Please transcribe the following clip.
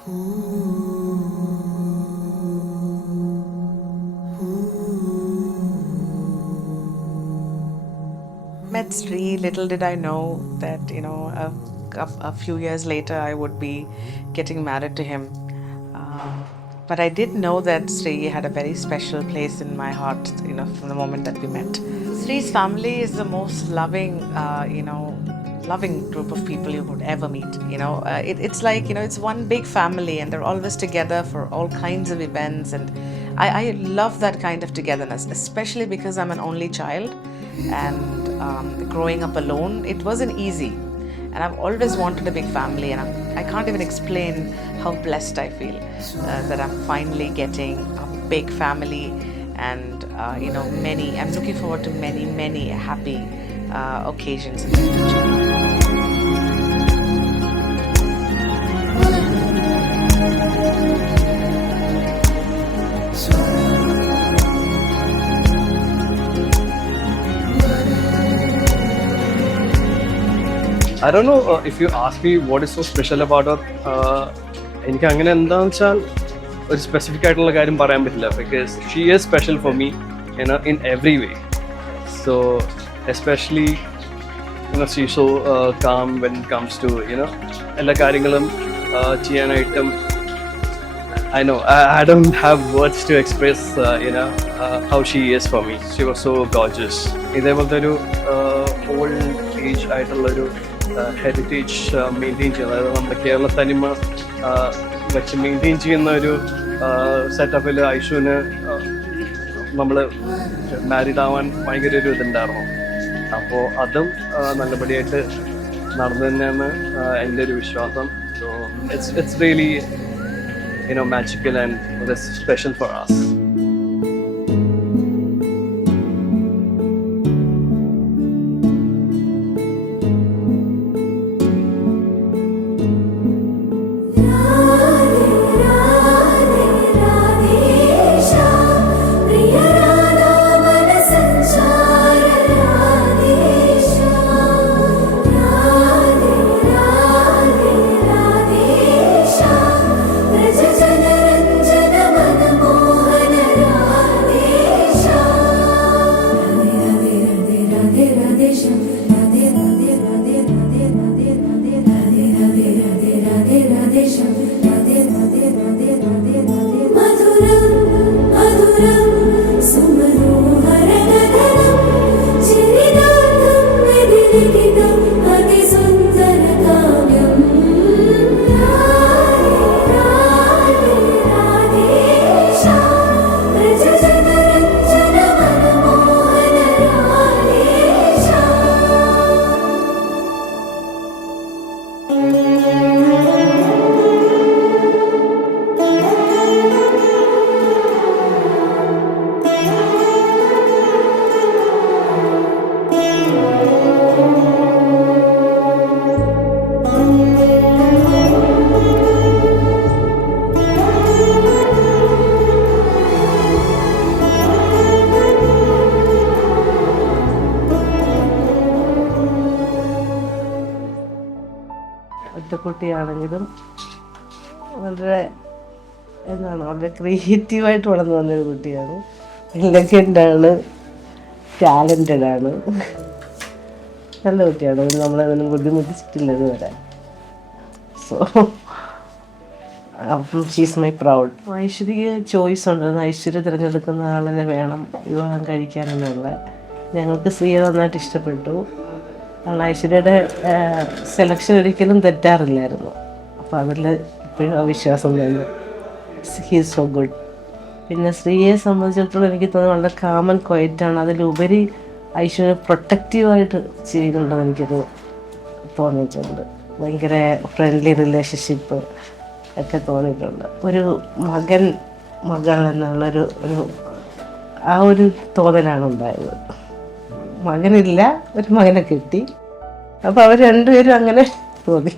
Met Sri, little did I know that, a few years later I would be getting married to him. But I did know that Sri had a very special place in my heart, from the moment that we met. Sri's family is the most loving group of people you would ever meet. It's like, it's one big family and they're always together for all kinds of events. And I love that kind of togetherness, especially because I'm an only child. And growing up alone, it wasn't easy. And I've always wanted a big family, and I can't even explain how blessed I feel that I'm finally getting a big family, and I'm looking forward to many, many happy occasions in the future. I don't know if you ask me what is so special about her. എനിക്ക് അങ്ങനെ എന്താണെന്ന് വെച്ചാൽ ഒരു specific ആയിട്ടുള്ള കാര്യം പറയാൻ പറ്റില്ല, because she is special for me in every way. So especially she so calm when it comes to എല്ലാ കാര്യങ്ങളും ചെയ്യാനായിട്ടും. I know I don't have words to express how she is for me. She was so gorgeous. ഇതേപോലത്തെ ഒരു old age ആയിട്ടുള്ളൊരു heritage maintain ചെയ്യുന്നത്, അതായത് നമ്മുടെ കേരള തനിമ വെച്ച് മെയിൻറ്റെയിൻ ചെയ്യുന്ന ഒരു സെറ്റപ്പിൽ ഐഷുവിന് നമ്മൾ മാരീഡ് ആവാൻ ഭയങ്കര ഒരു ഇതുണ്ടായിരുന്നു. അപ്പോൾ അതും നല്ലപടിയായിട്ട് നടന്നു തന്നെയാണ് എൻ്റെ ഒരു വിശ്വാസം. So it's really magical and that's special for us. കുട്ടിയാണെങ്കിലും വളരെ വളരെ ക്രിയേറ്റീവായിട്ട് വളർന്നു വന്നൊരു കുട്ടിയാണ്. എലഗൻ്റാണ്, ടാലൻറ്റഡാണ്, നല്ല കുട്ടിയാണ്. നമ്മളതിനും ബുദ്ധിമുട്ടിച്ചിട്ടില്ല ഇതുവരെ. സോ അപ്പം ഷീസ് മൈ പ്രൗഡ്. ഐശ്വര്യക്ക് ചോയ്സ് ഉണ്ടായിരുന്നു, ഐശ്വര്യ തിരഞ്ഞെടുക്കുന്ന ആളിനെ വേണം വിവാഹം കഴിക്കാനെന്നുള്ള. ഞങ്ങൾക്ക് ശ്രീയെ നന്നായിട്ട് ഇഷ്ടപ്പെട്ടു. കാരണം ഐശ്വര്യയുടെ സെലക്ഷൻ ഒരിക്കലും തെറ്റാറില്ലായിരുന്നു. അപ്പോൾ അതിൽ ഇപ്പോഴും ആ വിശ്വാസം തന്നെ. He is so good. പിന്നെ ശ്രീയെ സംബന്ധിച്ചിടത്തോളം എനിക്ക് തോന്നുന്നത് വളരെ കാമൻ ക്വയറ്റാണ്. അതിലുപരി ഐശ്വര്യ പ്രൊട്ടക്റ്റീവായിട്ട് ചെയ്യുന്നുണ്ടെന്ന് എനിക്കത് തോന്നിയിട്ടുണ്ട്. ഭയങ്കര ഫ്രണ്ട്ലി റിലേഷൻഷിപ്പ് ഒക്കെ തോന്നിയിട്ടുണ്ട്. ഒരു മകൾ എന്നുള്ളൊരു ആ ഒരു തോന്നലാണ് ഉണ്ടായത്. മകനില്ല, ഒരു മകനെ കിട്ടി. അപ്പോൾ അവർ രണ്ടുപേരും അങ്ങനെ തോന്നി.